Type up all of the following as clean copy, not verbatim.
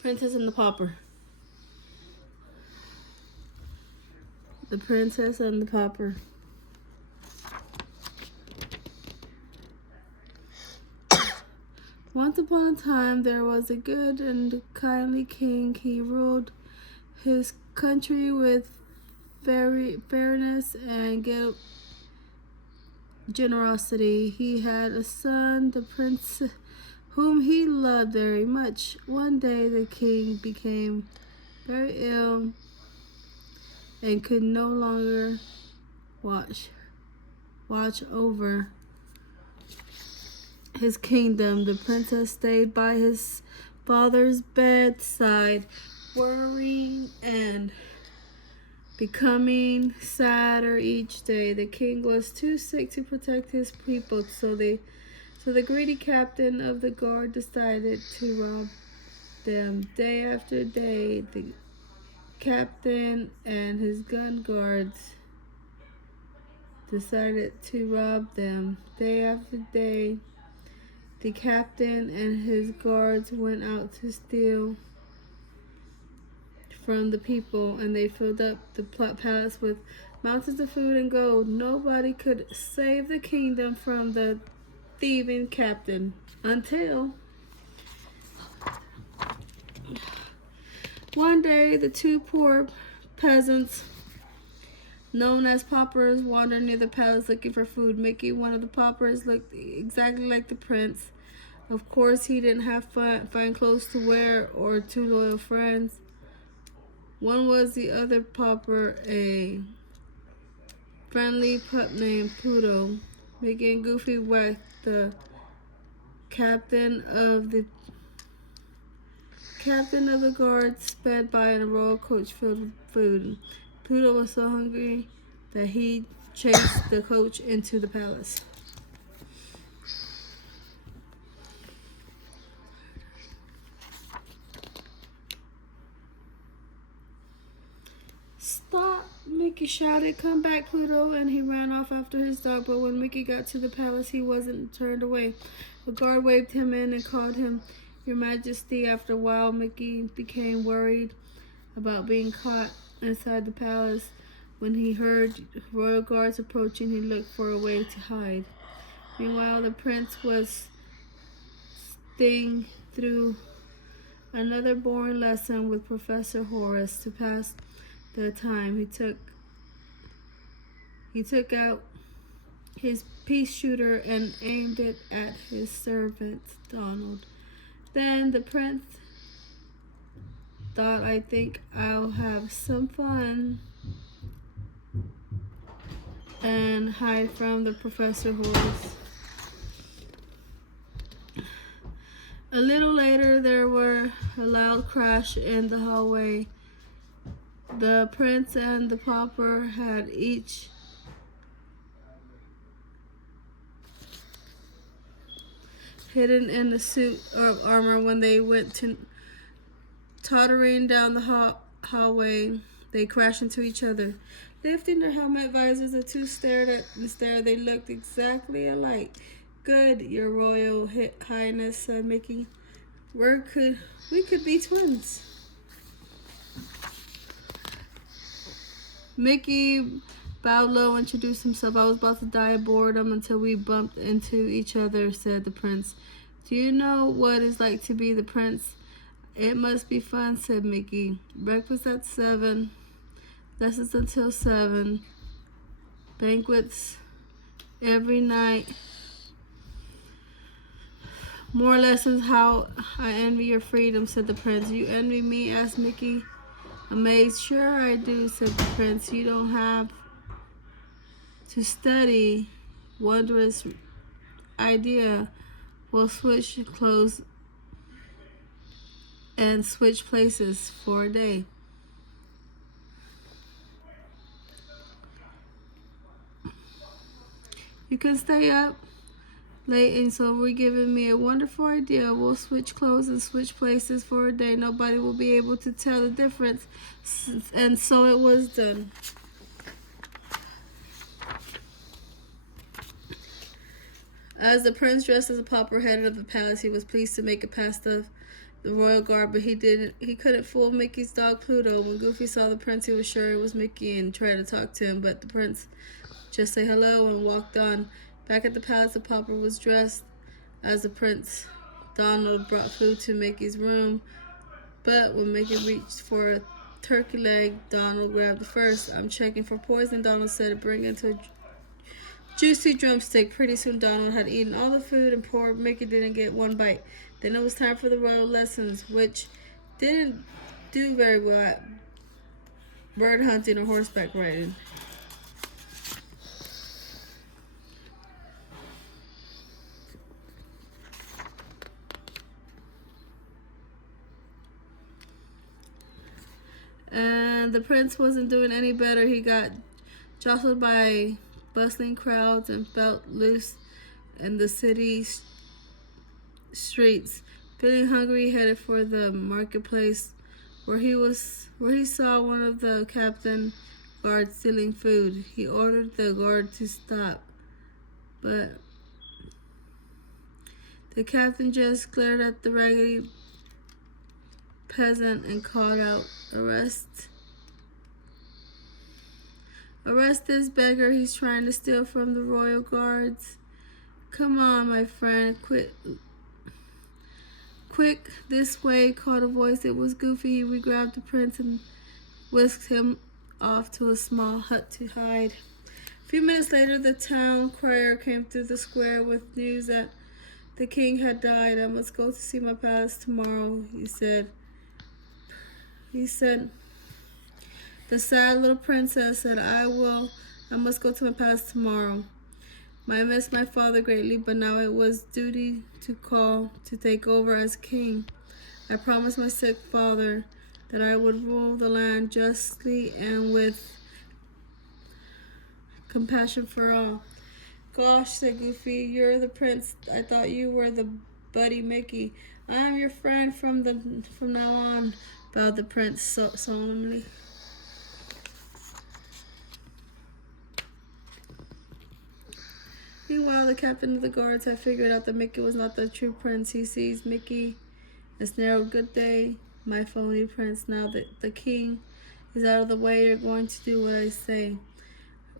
Princess and the Pauper. The Princess and the Pauper. Once upon a time, there was a good and kindly king. He ruled his country with fairness and generosity. He had a son, the prince, whom he loved very much. One day, the king became very ill and could no longer watch over his kingdom. The princess stayed by his father's bedside, worrying and becoming sadder each day. The king was too sick to protect his people, so the greedy captain of the guard decided to rob them. Day after day, the captain and his gun guards decided to rob them. Day after day, the captain and his guards went out to steal from the people, and they filled up the palace with mountains of food and gold. Nobody could save the kingdom from the thieving captain until one day the two poor peasants known as paupers wandered near the palace looking for food. Mickey, one of the paupers, looked exactly like the prince. Of course, he didn't have fine clothes to wear or two loyal friends. One was the other pauper, a friendly pup named Pluto. Mickey and Goofy whacked the captain of the guards sped by in a royal coach filled with food. Pluto was so hungry that he chased the coach into the palace. Stop! Mickey shouted. Come back, Pluto, and he ran off after his dog. But when Mickey got to the palace, he wasn't turned away. A guard waved him in and called him Your Majesty. After a while, Mickey became worried about being caught inside the palace. When he heard royal guards approaching, he looked for a way to hide. Meanwhile, the prince was staying through another boring lesson with Professor Horace. To pass the time, he took out his pea shooter and aimed it at his servant Donald. Then the prince thought, I think I'll have some fun and hide from the Professor Horace. A little later, there were a loud crash in the hallway. The prince and the pauper had each hidden in the suit of armor. When they went tottering down the hallway, they crashed into each other. Lifting their helmet visors, the two stared. They looked exactly alike. Good, Your Royal Highness, said Mickey. We could be twins. Mickey bowed low and introduced himself. I was about to die of boredom until we bumped into each other, said the prince. Do you know what it's like to be the prince? It must be fun, said Mickey. Breakfast at 7, lessons until 7, banquets every night, more lessons. How I envy your freedom, said the prince. You envy me? Asked Mickey, amazed. Sure I do, said the prince. You don't have to study. Wondrous idea. We'll switch clothes and switch places for a day. You can stay up late, and so we're giving me a wonderful idea. We'll switch clothes and switch places for a day. Nobody will be able to tell the difference. And so it was done. As the prince, dressed as a pauper, headed of the palace, he was pleased to make it past the the royal guard, but he couldn't fool Mickey's dog Pluto. When Goofy saw the prince, he was sure it was Mickey and tried to talk to him, but the prince just said hello and walked on. Back at the palace, the pauper was dressed as the prince. Donald brought food to Mickey's room, but when Mickey reached for a turkey leg, Donald grabbed it first. I'm checking for poison, Donald said, bring it to a juicy drumstick. Pretty soon Donald had eaten all the food and poor Mickey didn't get one bite. Then it was time for the royal lessons, which didn't do very well at bird hunting or horseback riding. And the prince wasn't doing any better. He got jostled by bustling crowds and felt loose in the city streets. Feeling hungry, he headed for the marketplace where he saw one of the captain guards stealing food. He ordered the guard to stop, but the captain just glared at the raggedy peasant and called out, Arrest this beggar. He's trying to steal from the royal guards. Come on, my friend. Quick, this way, called a voice. It was Goofy. We grabbed the prince and whisked him off to a small hut to hide. A few minutes later, the town crier came through the square with news that the king had died. I must go to see my palace tomorrow, he said. The sad little princess said, I must go to my palace tomorrow. I miss my father greatly, but now it was duty to take over as king. I promised my sick father that I would rule the land justly and with compassion for all. Gosh, said Goofy, you're the prince. I thought you were the buddy Mickey. I am your friend from now on, bowed the prince solemnly. Meanwhile, the captain of the guards had figured out that Mickey was not the true prince. He seized Mickey and snarled, Good day, my phony prince. Now that the king is out of the way, you're going to do what I say,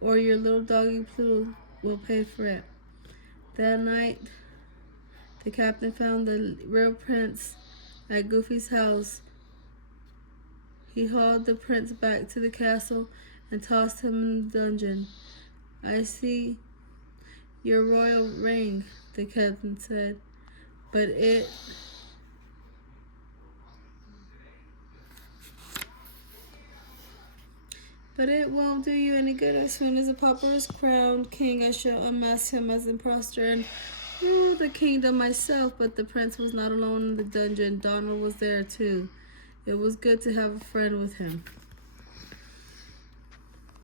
or your little doggy Pluto will pay for it. That night, the captain found the real prince at Goofy's house. He hauled the prince back to the castle and tossed him in the dungeon. I see your royal ring, the captain said, but it won't do you any good. As soon as the pauper is crowned king, I shall unmask him as impostor and rule the kingdom myself. But the prince was not alone in the dungeon. Donald was there too. It was good to have a friend with him.